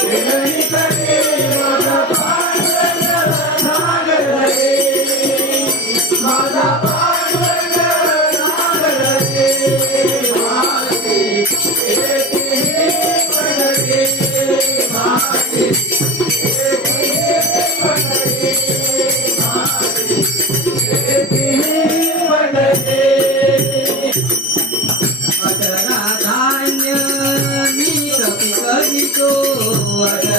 Thank you.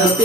los